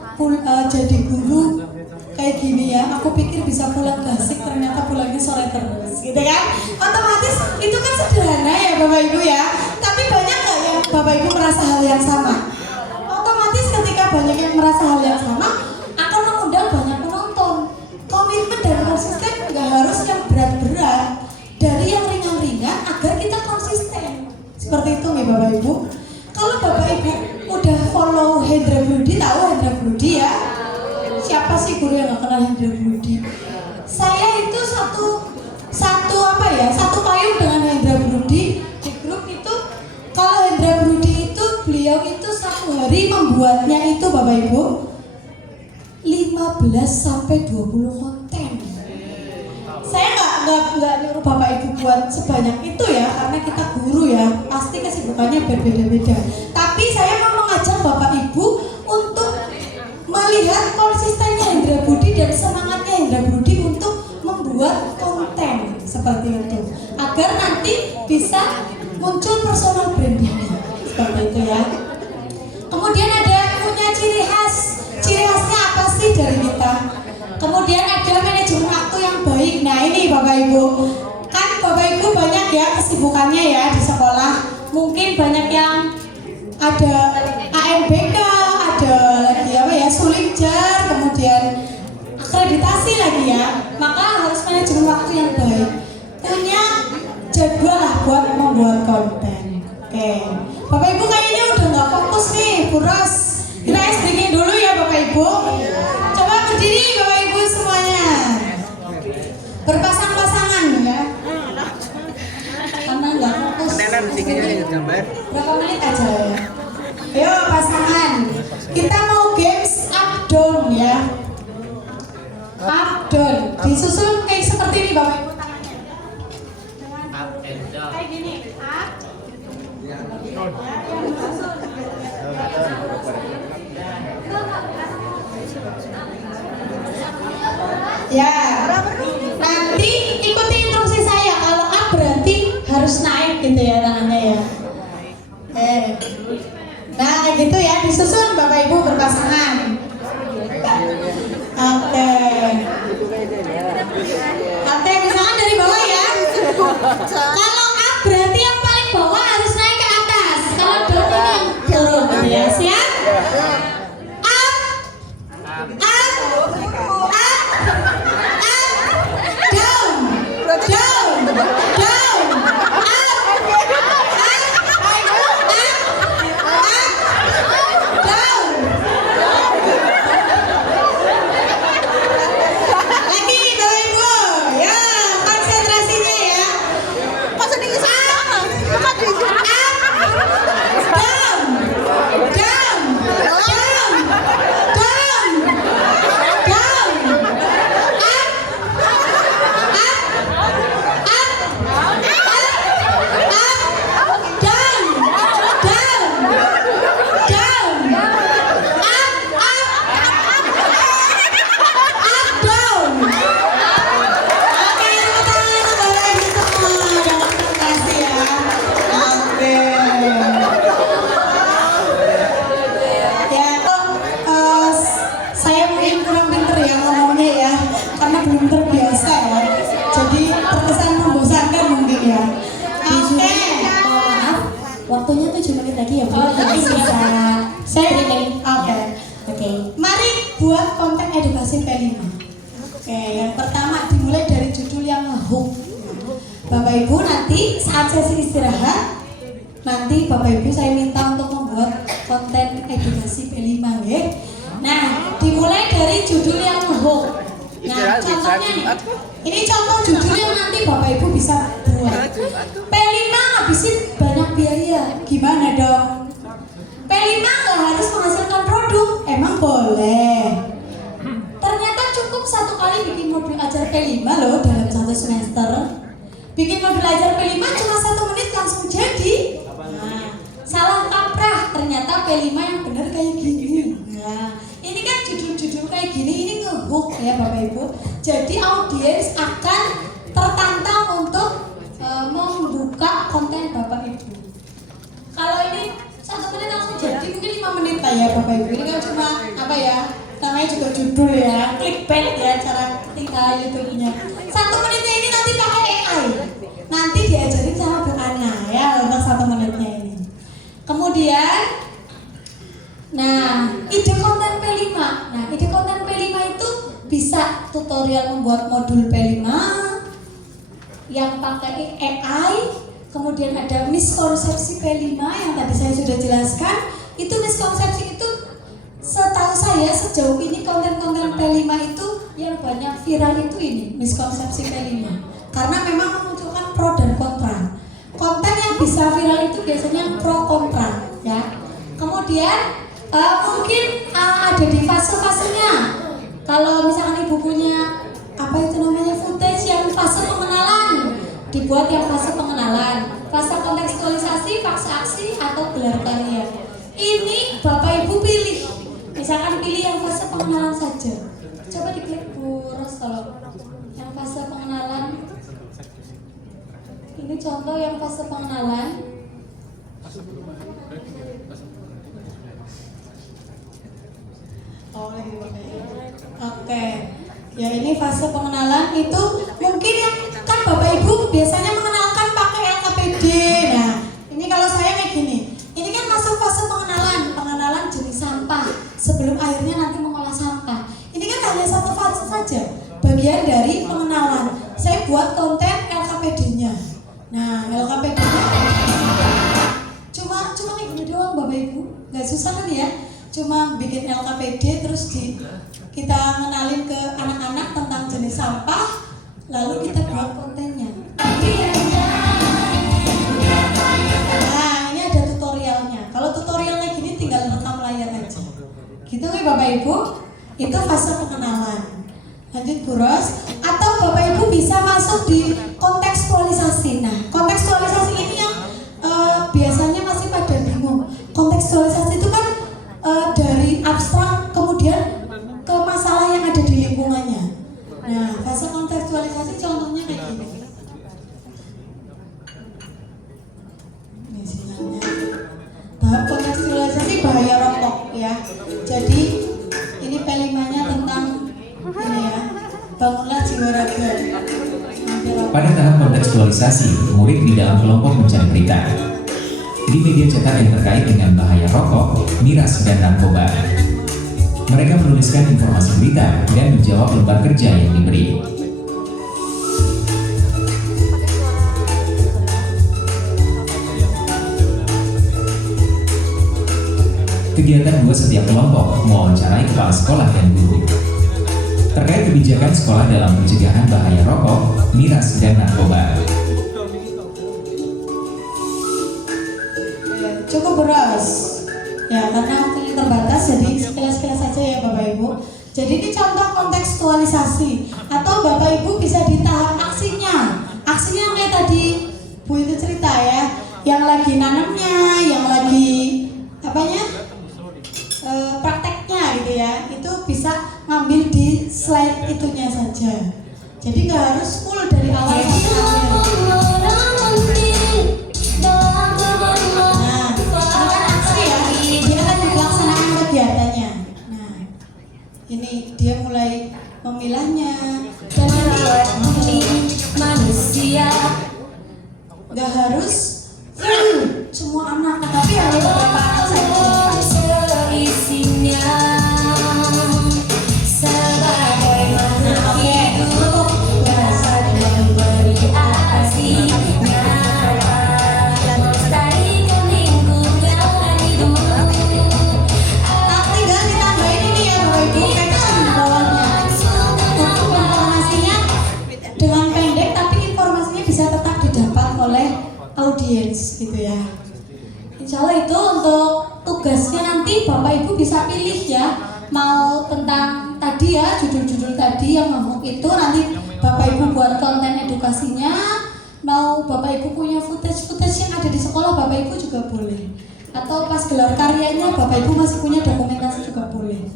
jadi guru kayak gini ya, aku pikir bisa pulang klasik, ternyata pulangnya sore terus, gitu kan? Otomatis itu kan sederhana ya Bapak Ibu ya. Tapi banyak nggak yang Bapak Ibu merasa hal yang sama? Otomatis ketika banyak yang merasa hal yang sama, akan mengundang banyak penonton. Komitmen dan konsisten nggak harus yang berat-berat, dari yang ringan-ringan agar kita konsisten. Seperti itu nih Bapak Ibu. Kalau Bapak Ibu udah follow Hendra Brudi, tahu Hendra Brudi ya? Siapa sih guru yang gak kenal Hendra Brudi? Saya itu satu payung dengan Hendra Brudi di grup itu. Kalau Hendra Brudi itu beliau itu satu hari membuatnya itu Bapak Ibu 15 sampai 20 konten. Saya nggak nyuruh Bapak Ibu buat sebanyak itu ya, karena kita guru ya, pasti kesibukannya berbeda-beda. Tapi saya mau mengajak Bapak Ibu untuk melihat konsistennya Hendra Brudi dan semangatnya Hendra Brudi untuk membuat konten seperti itu, agar nanti bisa muncul personal brandingnya seperti itu ya. Kemudian ada punya ciri khasnya apa sih dari kita? Kemudian ada manajemen waktu yang baik. Nah ini Bapak Ibu, kan Bapak Ibu banyak ya kesibukannya ya di sekolah. Mungkin banyak yang ada AMBK, ada lagi apa ya, Sulinjar, kemudian akreditasi lagi ya. Maka harus manajemen waktu yang baik. Punya jadwal lah buat membuat konten. Oke, Bapak Ibu kayaknya udah nggak fokus nih, Buras. Kita SDG dulu ya Bapak Ibu. Coba berdiri Bapak Ibu semuanya, berpasang-pasangan ya. Karena nggak fokus. Berapa menit aja ya? Ayo pasangan. Kita mau games up down ya. Up down. Disusun kayak seperti ini Bapak Ibu tangannya. Up and down. Kayak gini. Up. Ya, nanti ikuti instruksi saya. Kalau up berarti harus naik gitu ya tangannya ya. Nah kayak gitu ya, disusun Bapak Ibu berpasangan. Oke. Oke, misalkan dari bawah ya. Kalau up berarti yang paling bawah harus naik ke atas. Kalau down ini yang turun gitu ya. Siap? Up. Up. Up. Down. Down. Down. Up. Down. Waktunya 7 menit lagi ya Bu. Oh, Jadi iya. bisa streaming. Oke. Oke. Mari buat konten edukasi P5. Oke, yang pertama dimulai dari judul yang ngehook. Bapak Ibu nanti saat sesi istirahat, nanti Bapak Ibu saya minta untuk membuat konten edukasi P5 ya. Nah, dimulai dari judul yang ngehook. Nah, contohnya nih, ini contoh judul yang nanti Bapak Ibu bisa buat. P5 ngabisin banyak biaya, gimana dong? P5 nggak harus menghasilkan produk, emang boleh. Ternyata cukup 1 kali bikin modul ajar P5 loh dalam 1 semester. Bikin modul ajar P5 cuma 1 menit langsung jadi. Nah, salah kaprah, ternyata P5 yang benar kayak gini. Nah, ini kan judul-judul kayak gini, ini ngehook ya Bapak Ibu. Jadi audiens akan tertantang untuk membuka konten Bapak Ibu. Kalau ini 1 menit langsung jadi, mungkin 5 menit lah ya Bapak Ibu. Ini kan cuma apa ya? Namanya juga judul ya, clickbait ya cara ketika YouTube-nya. 1 menitnya ini nanti pakai AI. Nanti diajarin sama Bu Ana ya untuk 1 menitnya ini. Kemudian, nah ide konten P5. Nah ide konten P5 itu bisa tutorial membuat modul P5 yang pakai AI. Kemudian ada miskonsepsi P5 yang tadi saya sudah jelaskan. Itu miskonsepsi itu setahu saya sejauh ini konten-konten P5 itu yang banyak viral itu ini miskonsepsi P5. Karena memang memunculkan pro dan kontra. Konten yang bisa viral itu biasanya pro kontra ya. Kemudian mungkin ada di fase-fasenya. Kalau misalkan ibu punya apa itu namanya footage yang fase pengenalan, dibuat yang fase pengenalan, fase kontekstualisasi, fase aksi atau gelar karya. Ini Bapak Ibu pilih. Misalkan pilih yang fase pengenalan saja. Coba diklik Bu Ros kalau yang fase pengenalan. Ini contoh yang fase pengenalan. Oke. Ya ini fase pengenalan itu mungkin yang kan Bapak Ibu biasanya mengenalkan pakai LKPD. Nah, ini kalau saya kayak gini. Ini kan masuk fase pengenalan jenis sampah sebelum akhirnya nanti mengolah sampah. Ini kan hanya satu fase saja, bagian dari pengenalan. Saya buat konten LKPD-nya. Nah, LKPD-nya cuma kayak gini doang Bapak Ibu, nggak susah kan ya? Cuma bikin LKPD terus kita ngenalin ke anak-anak tentang jenis sampah, lalu kita buat kontennya. Nah, ini ada tutorialnya. Kalau tutorialnya gini tinggal rekam layar aja. Gitu nih Bapak Ibu, itu fase pengenalan. Lanjut Bu Ros, atau Bapak Ibu bisa masuk di kontekstualisasi. Nah, kontekstualisasi ini yang biasanya masih pada bingung. Kontekstualisasi itu kan dari abstrak kemudian ke masalah yang ada di lingkungannya. Nah, fase kontekstualisasi contohnya kayak gini. Ini sinyalnya. Tahap kontekstualisasi bahaya rokok ya. Jadi ini P5-nya tentang ini ya, bangunlah jiwa raga. Pada tahap kontekstualisasi, murid di dalam kelompok mencari berita di media cetak yang terkait dengan bahaya rokok, miras, dan narkoba. Mereka menuliskan informasi berita dan menjawab lembar kerja yang diberi. Kegiatan 2 setiap kelompok mewawancarai kepala sekolah dan guru terkait kebijakan sekolah dalam pencegahan bahaya rokok, miras, dan narkoba. Cukup beras ya, karena waktunya terbatas, jadi sekilas-sekilas saja ya Bapak Ibu. Jadi ini contoh kontekstualisasi, atau Bapak Ibu bisa di tahap aksinya. Aksinya kayak tadi Bu itu cerita ya, yang lagi nanamnya, yang lagi apanya prakteknya gitu ya, itu bisa ngambil di slide itunya saja. Jadi nggak harus full dari awal sampai akhir. Kegiatannya. Nah, ini dia mulai memilahnya dan nanti manusia nggak harus semua anak Insya Allah itu untuk tugasnya nanti Bapak Ibu bisa pilih ya. Mau tentang tadi ya, judul-judul tadi yang ngomong itu nanti Bapak Ibu buat konten edukasinya. Mau Bapak Ibu punya footage yang ada di sekolah, Bapak Ibu juga boleh. Atau pas gelar karyanya Bapak Ibu masih punya dokumentasi juga boleh.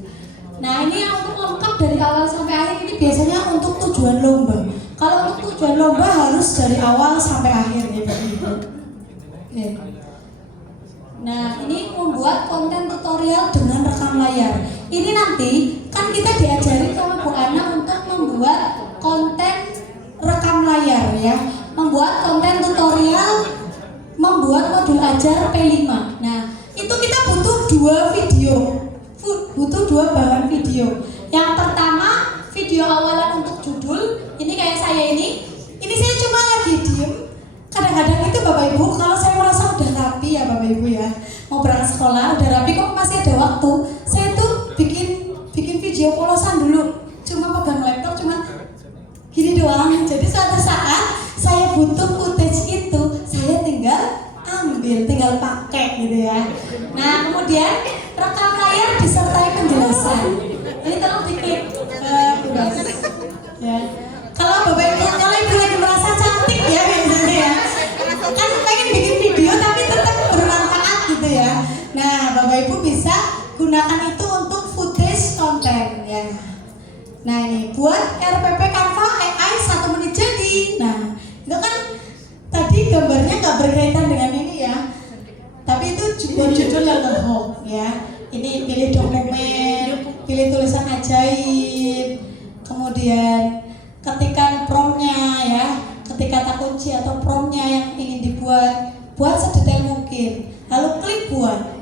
Nah ini yang untuk lengkap dari awal sampai akhir ini biasanya untuk tujuan lomba. Kalau untuk tujuan lomba harus dari awal sampai akhir ya Bapak Ibu. Oke. Nah ini membuat konten tutorial dengan rekam layar. Ini nanti kan kita diajarin sama Bu Ana untuk membuat konten rekam layar ya. Membuat konten tutorial, membuat modul ajar P5. Nah itu kita butuh 2 video, butuh 2 bahan video. Yang pertama video awalan untuk judul. Ini kayak saya ini saya cuma lagi diem. Kadang-kadang itu Bapak Ibu kalau saya merasa udah rapi ya Bapak Ibu ya, mau berangkat sekolah udah rapi kok masih ada waktu, saya tuh bikin video polosan dulu, cuma pegang laptop cuma gini doang. Jadi suatu saat saya butuh footage itu, saya tinggal pakai gitu ya. Nah kemudian rekam layar disertai penjelasan. Ini tolong diklik tugas ya. Kalau Bapak Ibu, kalau Ibu lagi merasa cantik ya misalnya ya, kan pengen bikin video tapi tetap bermanfaat gitu ya. Nah Bapak Ibu bisa gunakan itu untuk footage konten ya. Nah ini buat RPP Canva AI 1 menit jadi. Nah itu kan tadi gambarnya nggak berkaitan dengan ini ya, tapi itu judul yang ngehok ya. Ini pilih dokumen, pilih tulisan ajaib, kemudian ketikkan promptnya ya, ketik kata kunci atau promptnya yang ingin dibuat, buat sedetail mungkin, lalu klik buat.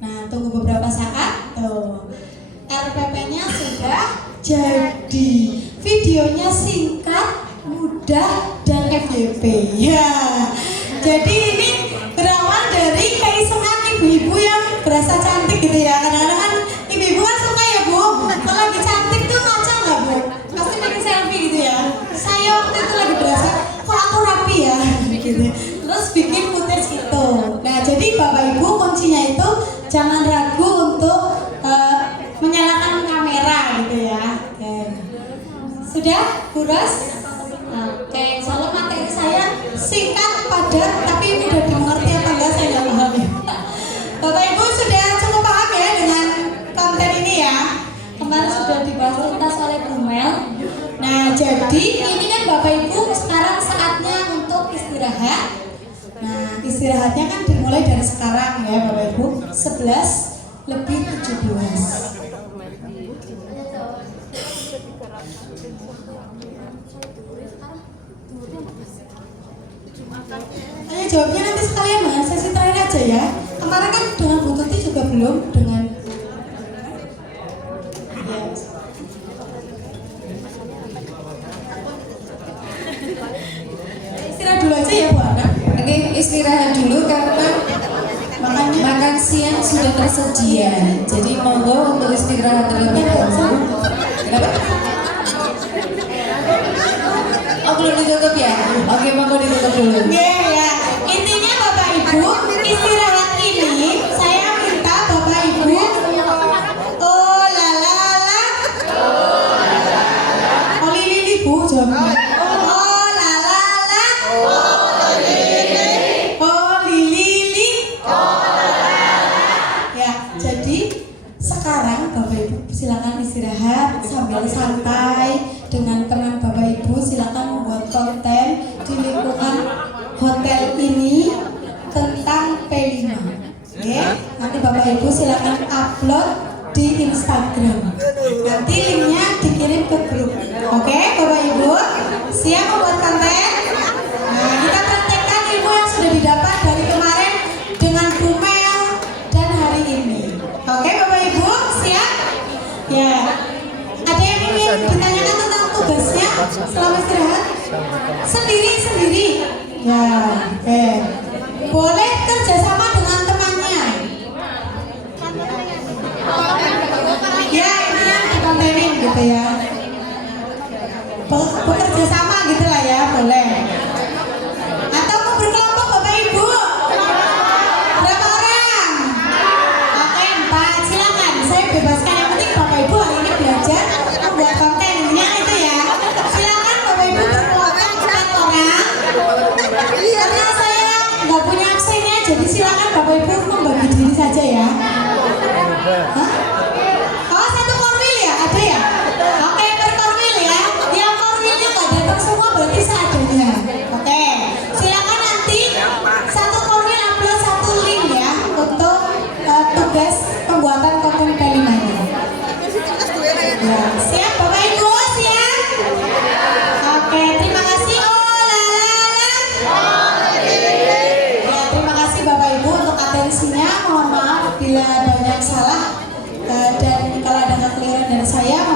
Nah tunggu beberapa saat, tuh RPP-nya sudah jadi. Videonya singkat, mudah, dan FYP ya. Jadi ini berawal dari keisengan ibu-ibu yang berasa cantik gitu ya. Kadang-kadang kan ibu-ibu kan suka ya Bu, kalau lagi cantik tuh ngaca nggak Bu? Pasti bikin selfie gitu ya. Saya waktu itu lagi berasa kok aku rapi ya gitu. Terus bikin footage itu. Nah jadi Bapak Ibu kuncinya itu jangan ragu untuk menyalakan kamera gitu ya. Oke. Sudah Bu Ros? Oke, insya Allah materi saya singkat, padat, tapi mudah dimengerti apa enggak saya nggak paham ya. Bapak Ibu sudah cukup paham ya dengan konten ini ya. Kemarin sudah dibahas tuntas oleh Bu Mel. Nah jadi ini kan Bapak Ibu sekarang saatnya untuk istirahat. Nah istirahatnya kan dimulai dari sekarang ya Bapak Ibu, 11:17. Ayo jawabnya nanti sekalian dengan sesi terakhir aja ya. Kemarin kan dengan Bu Tuti juga belum dengan ya. Istirahat dulu aja ya Bu Ana. Oke, istirahat dulu karena makan siang sudah tersedia. Jadi monggo untuk istirahat terlebih dahulu. Kenapa? Oh belum ditutup ya? Oke, monggo ditutup dulu. Ya. Intinya Bapak Ibu istirahat ini saya minta Bapak Ibu oh la la la oh lili Bu jawabnya. Oh la la la oh lili ya. Jadi sekarang Bapak Ibu silakan istirahat sambil santai dengan teman Bapak Ibu. Silakan membuat konten di lingkungan hotel ini tentang P5 ya. Nanti Bapak Ibu silakan upload di Instagram, nanti linknya dikirim ke grup. Oke Bapak Ibu siap membuat konten. Nah kita praktekkan ilmu yang sudah didapat dari kemarin dengan Bu Mel dan hari ini. Oke Bapak Ibu siap ya. Ada yang ingin ditanyakan tentang tugasnya selama istirahat? Sendiri ya. Oke. Boleh kerjasama dengan temannya ya, ini dikontenin gitu ya, bekerja sama gitu lah ya, boleh. Atau mau berkelompok Bapak Ibu berapa Bapak Ibu membagi diri saja ya. Hah? Oh, satu korwil ya? Ada ya? Oke, per korwil ya. Yang korwilnya nggak datang semua berarti seadanya. Oke, silakan nanti satu korwil upload satu link ya untuk tugas pembuatan konten K5-nya. Ya, siap Bapak Ibu, siap? Oke, terima kasih. Ya, terima kasih Bapak Ibu untuk atensinya. Mohon maaf bila banyak salah dan kalau ada kekeliruan dari saya.